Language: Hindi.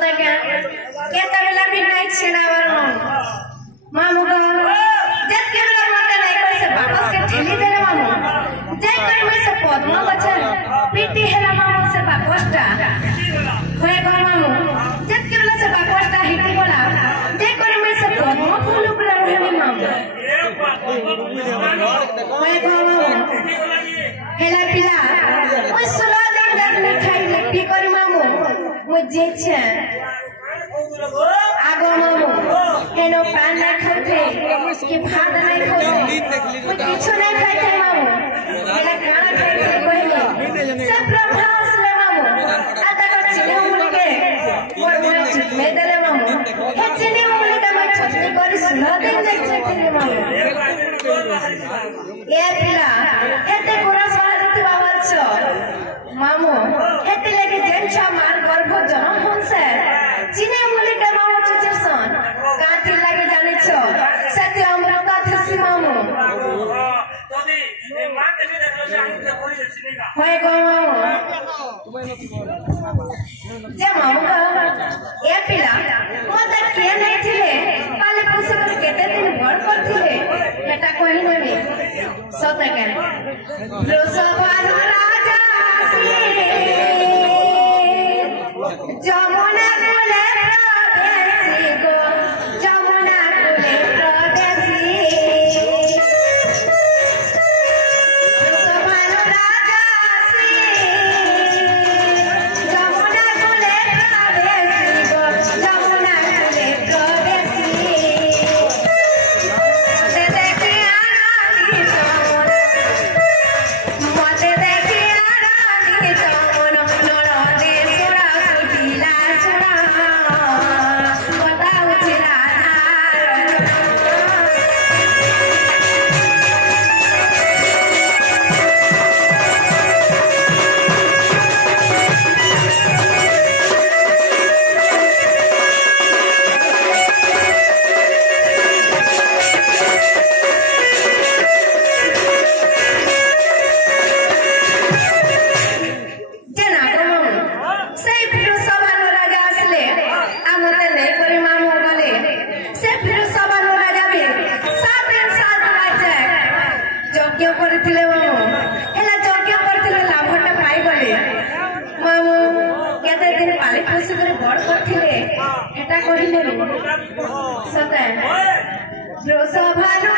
सता क्या बेला भी नहीं छिड़ावर मामू को जब के बेला मत नहीं कर से वापस के ठेली दे मामू जय कर में से पद्मा बचन पीटी हेला मामू से बाकोष्टा होए को मामू जब के बेला से बाकोष्टा हिटी बोला जय कर में से पद्मा फूल उपरा रहे मामू होए को मामू हेला पिला ओइ सुला दिन देखने खाई ले पी कर मामू मुझे छे आगो मामू हेनो पान नहीं खाते कि भात नहीं खाते कुछ किछु नहीं खाते मामू हेला खाना खाते कोई नहीं सब प्रभास ले मामू आता को चीनी मुली के और मुझे चटनी दे ले मामू हे चीनी मुली का मैं चटनी करी सुना दिन देख चटनी मामू ये पिला हेते पूरा स्वाद तू आवाज छो मामू हेते लेके जेंचा मार गर्भ जन्म होनसे चीनी मुली के मामू चुचिरसन काठी लागे जाने छो सत्य अमृत थसी मामू होए को मामू जे मामू का ए पिला मत के नहीं थिले पाले पुसे कर केते दिन बड़ करथिले एटा कोई नहीं सत के रोसवान राजा से जमुना कुले प्रवेशी गो जमुना कुले प्रवेशी रोसवान राजा से जमुना कुले प्रवेशी गो जमुना कुले प्रवेशी मते देखी आराधी तमन मते देखी आराधी तमन नरदे सोड़ा कुटिला सोड़ा बताऊ चिरा जेना मामू से फिर सभानो राजा असले आमते नहीं करी मामू गले से फिर सभानो राजा भी 7 दिन 7 रात यज्ञ करथिले मामू एला यज्ञ करथिले लाभटा पाई गले मामू केते दिन पाली पोसी करे बड़ करथिले एटा कहिले सते रोसभानो